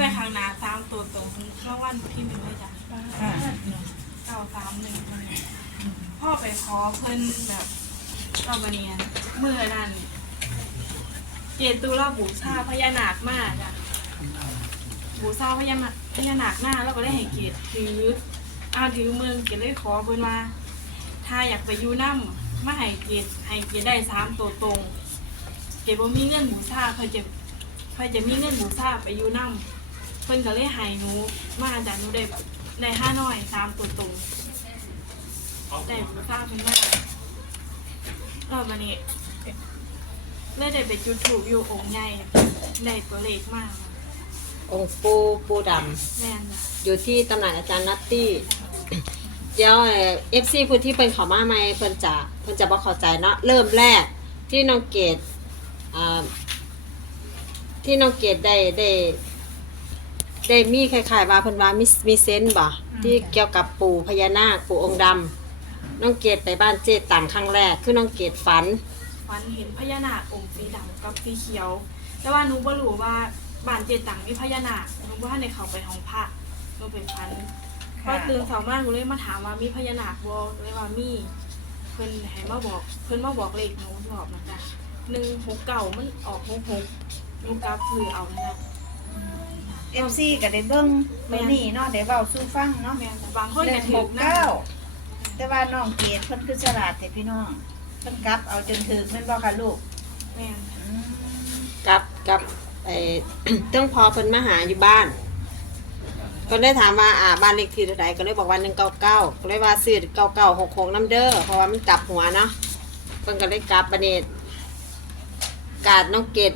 ไปข้างหน้าสามตัวตรงเข้าวันที่หนึ่งเลยจ้ะเก้าสามหนึ่งพ่อไปขอเพิ่นแบบรามาเนียนเมื่อนั้นเจตูเราบูชาพญานาคมากจ้ะบูชาพญานาคพญานาคหน้าแล้วก็ได้ให้เกียรติถืออาถือเมืองเกียรติเลยขอเพิ่นว่าถ้าอยากไปอยู่น้ำมาให้เกียรติให้เกียรติได้สามตัวตรงเกียรติบ่มีเงินบูชาเพิ่นจะเพิ่นจะมีเงินบูชาไปอยู่น้ำ พิ่นก็เลยให้หนูมาจากหนูได้ได้ห้าน้อยสามตัวตรงได้บูชาเพิ่นมากรอบวันนี้เลยได้ไปจุดถูกอยู่องค์ใหญ่ได้ตัวเลขมากองค์ปูปูดแม่นจ้ะำอยู่ที่ตำหนักอาจารย์นัตตี้ เดี๋ยวเอฟซีผู้ที่เป็นเขามาใหม่เพิ่นจะเพิ่นจะบ่เข้าใจเนาะเริ่มแรกที่น้องเกดอ่าที่น้องเกดได้ได้ ได้มีคล้ายๆว่าเพิ่นว่ามีมีเซนส์บ่ที่เกี่ยวกับปู่พญานาคปู่องค์ดำน้องเกดไปบ้านเจตังครั้งแรก คือน้องเกดฝัน ฝันเห็นพญานาคองค์สีดำกับสีเขียว แต่ว่าหนูบ่รู้ว่าบ้านเจตังมีพญานาคหนูบ่ทันได้เข้าไปห้องพระหนูเป็นฝันพอตื่นเช้ามาหนูเลยมาถามว่ามีพญานาคบ่เลยว่ามีเพิ่นให้มาบอกเพิ่นมาบอกเลขหนูบอกนะจ๊ะหนึ่งหกเก่ามันออกหกหกหนูกลับซื้อเอานะจ๊ะ เอฟซีก็ได้เบิ่งเบิ่งนี่เนาะได้เว้าสู่ฟังเนาะแม่นบางคนเลก็ขถืหอกนะเก้าแต่ว่าน้องเกดเพิ่นคือฉลาดแต่พี่น้องเพิ่นกลับเอาจนถึกแม่นบ่ค่ะลูกแม่นอืมกับกับไอ้ต้องพอเพิ่นมาหาอยู่บ้านก็ได้ถามว่าอ่าบ้านเลขที่เท่าไหร่ก็เลยบอกว่าหนึ่งเก้าเก้าก็เลยว่าซื้อเก้าเก้าหกหกน้ำเด้อเพราะว่ามันกลับหัวเนาะเพิ่นก็เลยกลับบันนี้กาดน้องเกด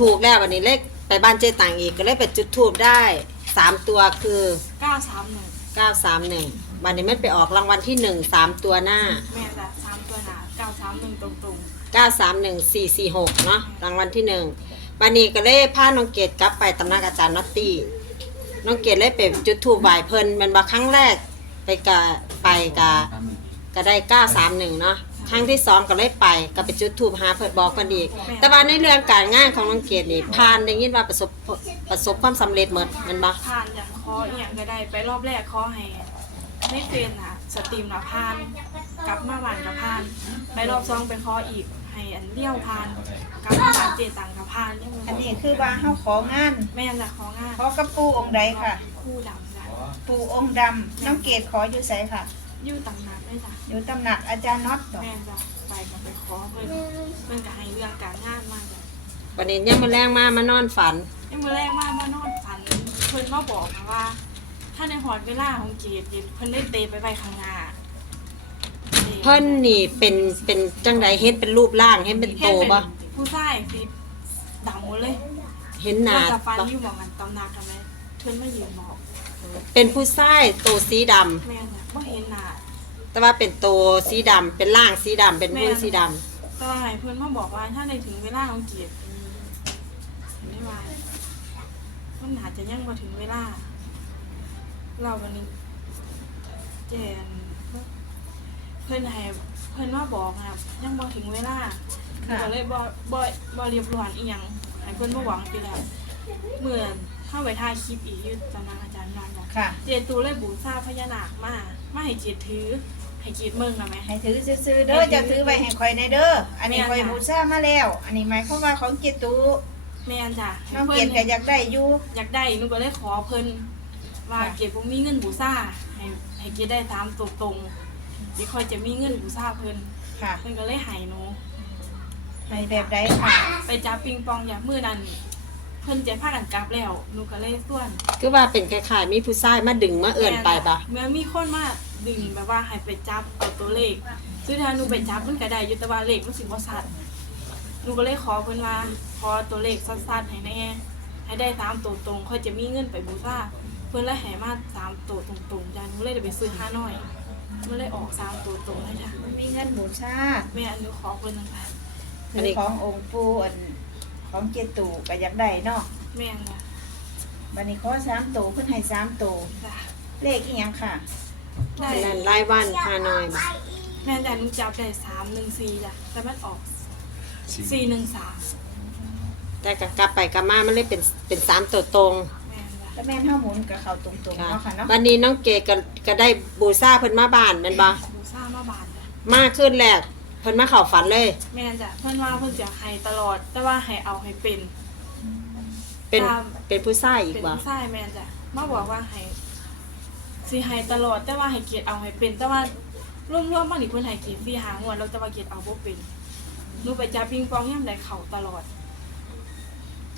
ถูกแล้ววันนี้เลข ไปบ้านเจ๊ต่างอีกก็เลยไปจุดทูบได้สามตัวคือเก้าสามหนึ่งเก้าสามหนึ่งวันนี้มันไปออกรางวัลที่หนึ่งสามตัวหน้าแม่นจ้ะสามตัวหนาเก้าสามหนึ่งตรงตรงเก้าสามหนึ่งสี่สี่หกเนาะรางวัลที่หนึ่งวันนี้ก็เลยพาน้องเกดกลับไปตำนักอาจารย์น็อตตี้น้องเกดเลยไปจุดถูกไหวเพิ่นแมันว่าครั้งแรกไปกะไปกะก็ได้เก้าสามหนึ่งเนาะ ครั้งที่สองก็เลยไปก็ไปจุดถูกหาเพิ่นบอกกันอีก แต่ว่าในเรื่องการงานของน้องเกดนี่ผ่านได้ยินว่าประสบประสบความสำเร็จหมดแมันบ่ๆผ่านอย่างคออหย่างก็ได้ไปรอบแรกคอให้ในเฟรนน่ะสตรีมน่ะผ่าน กลับมาบ้านกับผ่าน ไปรอบสองไปคออีกให้อันเลี้ยวผ่านกลับมาบ้านเจตังกับผ่านยังอันนี้คือว่าเฮาของานแม่นจ้ะของานขอกับปู่องค์ใดค่ะ คู่ดำจ้ะปู่องค์ดำน้องเกดขออยู่ไสค่ะ อยู่ตำหนักด้วยจ้ะอยู่ตำหนักอาจารย์น็อตดอกแม่นจ้ะไปกับไปขอเพิ่นเพิ่นก็ให้เรื่องการงานมาจ้ะวันนี้ยังมาแรงมามานอนฝันยังมื้อแรกมามานอนฝันเพิ่นมาบอกนะว่า ถ้าในหอดเวลาของเกดเพิ่นได้เตะไปไปข้างหน้าเพิ่นนี่เป็นเป็นจังใดเฮ็ดเป็นรูปร่างเฮ็ดเป็นโตบ่ผู้ชายสีดำหมดเลย เห็นหน้าว่าจะฟันบ่อยู่หมองกันตำหนักทำไมเพิ่นมายืนบอกเป็นผู้ชายโตสีดำแม่น่ะบ่เห็นหน้า แต่ว่าเป็นโตสีดำเป็นร่างสีดำเป็นมือสีดำแต่ว่าให้เพิ่นมาบอกว่าถ้าในถึงเวลาของเกดไม่ว่ามันอาจจะยังบ่ถึงเวลา เราวันนี้เจนเพิ่นให้เพิ่นมาบอกนะครับยังบ่ถึงเวลาค่ะก็เลยบ่บ่บ่เรียบร้อยอีหยังให้เพิ่นมาหวังไปแล้วเมื่อเข้าไปถ่ายคลิปอีกอยู่ตำนานอาจารย์นอนบอก ค่ะ เจตูเลยบูชาพญานาคมา มาให้เจดถือ ให้เจดเมืองนะแม่ให้ถือซื้อๆเด้อจะถือไว้ให้ข่อยในเด้ออันนี้ข่อยบูชามาแล้ว อันนี้หมายความว่าของเกตุแม่นจ้ะน้องเกดก็อยากได้อยู่อยากได้หนูก็เลยขอเพิ่นว่าค่ะเกดบ่มีเงินบูชาให้ให้เกดได้ตามตรงตรงเดี๋ยวค่อยจะมีเงินบูชาเพิ่นค่ะเพิ่นก็เลยให้หนูให้แบบใดค่ะ ไปจับปิงปองอย่างมื้อนั้น เพิ่นจะพากันกลับแล้วหนูก็เลยส่วนคือว่าเป็นคล้ายๆมีผู้ชายมาดึงมาเอื่นไปปะเมื่อมีคนมาดึงแบบว่าให้ไปจับเอาตัวเลขซึ่งถ้าหนูไปจับมันก็ได้อยู่แต่ว่าเลขมันสิบ่ชัดหนูก็เลยขอเพิ่นว่าขอตัวเลขชัดๆให้แน่ให้ได้ตามตัวตรงค่อยจะมีเงินไปบูชาเพิ่นเลยให้มาตามตัวตรงๆจ้ะหนูเลยได้ไปซื้อห้าน้อยมันเลยออกสามตัวตรงเลยจ้ะมันมีเงินบูชาแม่อันหนูขอเพิ่นนั่นค่ะถือขององค์ปู่อัน ของเกตุก็อยากได้เนาะแม่นจ้ะบัดนี้ขอสามตัวเพิ่นให้สามตัวจ้ะเลขอีหยังค่ะได้อันนั้นรายวันฮานอยบ่แม่จ้ะหนูจับได้สามหนึ่งสี่จ้ะแต่มันออกสี่หนึ่งสามแต่ก็กลับไปกลับมามันเลยเป็นเป็นสามตัวตรงแม่แล้วแม่นเฮาหมุนกับเขาตรงๆค่ะเนาะค่ะเนาะวันนี้น้องเกดก็ก็ได้บูซ่าเพิ่นมาบ้านแม่นบ่บูซ่ามาบานจ้ะมาขึ้นแรกเพิ่นมาเข้าฝันเลย แม่นจ้ะเพื่อนว่าเพื่อนจะให้ตลอด แต่ว่าให้เอาให้เป็น เป็นตาม เป็นผู้ชายอีกเป็นบ่ผู้ชายแม่นจ้ะมาบอกว่าให้สิให้ตลอดแต่ว่าให้เกียรติเอาให้เป็น แต่ว่าร่วมๆบางทีเพื่อนให้เกียรติสี่หางวดแล้วแต่ว่าเกียรติเอาบ่เป็นหนูไปจับปิงปองย่ำใดเขาตลอด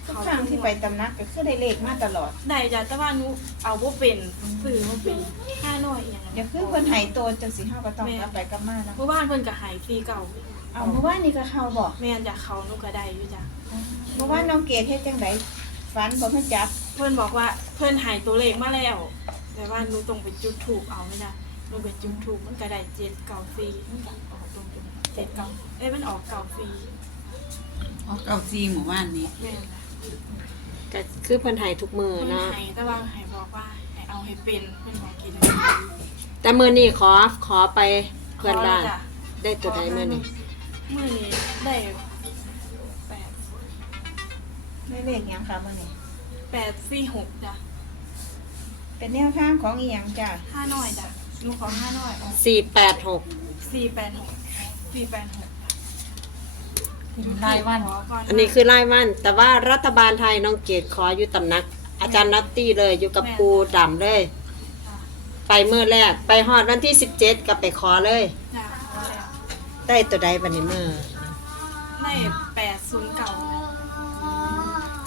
ทุกครั้งที่ไปตำนักก็คือได้เลขมาตลอดได้จ้ะแต่ว่าหนูเอาบ่เป็นสื่อบ่เป็นห้าน้อยอหย่างอย่าคือเพิ่นให้โตจังสิเฮาก็ต้องกลับไปกลับมาเนาะเมื่อวานเพิ่นก็ใหายฟรีเก่าเอาเมื่อวานนี่ก็เข้าบ่แม่นจ้ะเขาหนูก็ได้อยู่จ้ะเมื่อวานน้องเกดเฮ็ดจังไดฝันบ่เพิ่นจับเพื่อนบอกว่าเพื่อนใหายตัวเลขมาแล้ว แต่ว่าหนูต้องไปจุดถูกเอาไม่ได้หนูไปจุดถูกมันก็ได้เจ็ดเก่าฟรีมันก็ออกตรงเป็นเจ็ดเก่าเอ้ยมันออกเก่าฟรีอ๋อเก้าซีหมู่บ้านนี้ แม่นจ้ะ ก็คือเพิ่นให้ทุกมือเพื่อนเนาะ ใหายแต่ว่าใหายบอกว่าให้เอาให้เป็นเพื่อนบอกกินแต่มื้อนี้ขอขอไปเพื่อนบ้านขแล้วจ้ะได้ตัวใดมื้อนี้มื่อนี้ได้แปดได้เลขหยังค่ะมื้อนี้แปดสี่หกจ้ะเป็นแนวทางของอีหยังจ้ะห้าน้อยจ้ะหนูขอห้าน้อย486สี่แปดหกสี่แปดหก รายวันขก่อันนี้คือรายวันแต่ว่ารัฐบาลไทยน้องเกดขออยู่ตำหนัก อาจารย์นัตตี้เลยอยู่กับปูดำเลยจ้ะไปเมื่อแรกไปฮอดวันที่17ก็ไปขอเลยจ้ะขอแล้วได้ตัวใดบัดนี้มื้อได้แปดศูนย์เก่า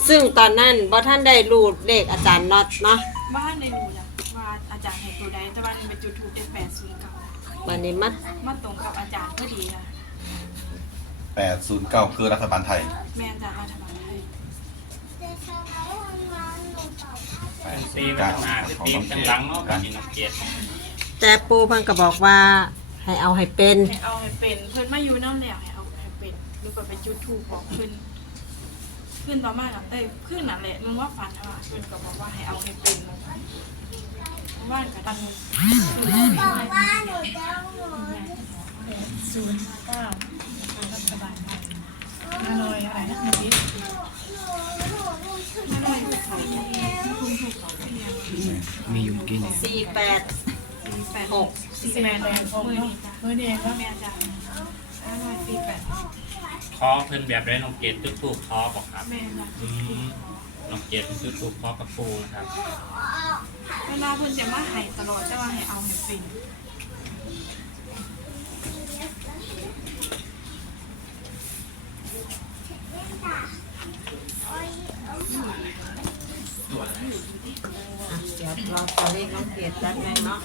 ซึ่งตอนนั้นบ่ท่านได้รูดเลขอาจารย์น็อตเนาะบ้านในหนูจ้ะว่าอาจารย์ให้ตัวใดแต่ว่านี่เป็นจุดทูบได้แปดศูนย์เก่าบัดนี้มัดมาตรงกับอาจารย์พอดีอะ 809 คือรัฐบาลไทย แม่นจากรัฐบาลไทยตีไปข้างหน้าตีไปข้างหลังเนาะการยินเกียรติแต่ปูเพิ่นก็บอกว่า ให้เอาให้เป็น ให้เอาให้เป็น เพิ่นมาอยู่น้ำแล้วให้เอาให้เป็นหนูก็ไปจุดทูบบอกเพิ่นขึ้นประมาณนั้นเอ้ยขึ้นนั่นแหละมึงว่าฝันอะเพิ่นก็บอกว่าให้เอาให้เป็นว่านกับตัน มีอยู่เมื่อกี้เนี่ยสี่แปดหกสี่แปดหกมือนี่จ้ะมือเดียวก็แม่จ้าร้อยสี่แปดคอเพิ่นแบบได้น้องเกียรติจุดทูบคอบอกครับแม่จ้ะอืมน้องเกียรติจุดทูบคอกับปูนะครับเวลาเพิ่นจะมาให้ตลอดแต่ว่าให้เอาให้เป็น เดี๋ยวรอตัวเลขน้องเกียรติแป๊บนึงเนาะ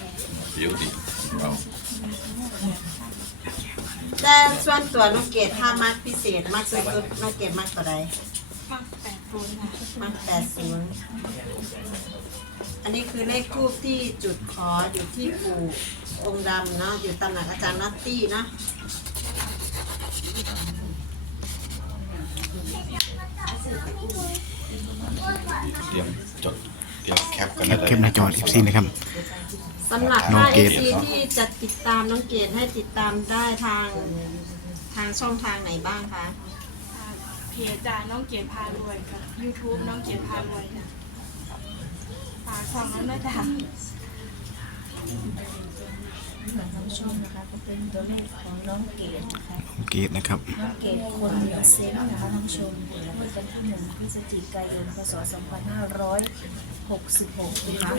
เดี๋ยวดิเอาแต่ส่วนตัวน้องเกียรติถ้ามักพิเศษมากสุดๆน้องเกียรติมากตัวใดฟังแปดศูนย์ค่ะมัก80อันนี้คือเลขทูปที่จุดขออยู่ที่ปู่องค์ดำเนาะอยู่ตำหนักอาจารย์นัตตี้เนาะ เตรียมจดเตรียมแคปกันแคได้ปเลยแคปหน้าจอ FC นะครับ สำหรับน้องถ้าเกเอรดซีที่จะติดตามน้องเกดให้ติดตามได้ทางทางช่องทางไหนบ้างคะ เพจจาน้องเกียรติพารวยค่ะ YouTube น้องเกียรติพารวยจ้ะฝากช่องนั้นด้วยจ้ะ เหมือนท่านผู้ชมนะคะก็เป็นตัวเลขของน้องเกดนะคะโอเคนะครับ น้องเกดคนเหนือเซนต์นะคะท่านผู้ชมเมื่อวันที่หนึ่งพฤศจิกายนพศ2566นะคะ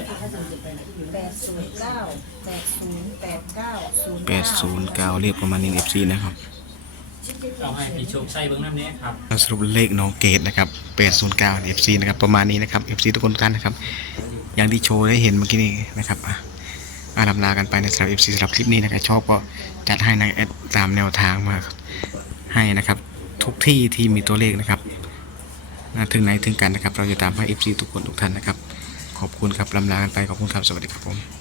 แปดศูนย์เก้าแปดศูนย์แปดเก้าศูนย์809เลขประมาณนี้ FC นะครับเอาให้พี่โชคใส่เบื้องน้ำนี้ครับ สรุปเลขน้องเกดนะครับ809 FC นะครับประมาณนี้นะครับ FC ทุกคนทุกท่านนะครับ อย่างที่โชว์ได้เห็นเมื่อกี้นี้นะครับอะ อาลำลากันไปในสำหรับ FC สำหรับคลิปนี้นะครับชอบก็จัดให้ในแอดตามแนวทางมาให้นะครับ ทุกที่ที่มีตัวเลขนะครับถึงไหนถึงกันนะครับ เราจะตามให้ FC ทุกคนทุกท่านนะครับ ขอบคุณครับลำลากันไปขอบคุณครับสวัสดีครับผม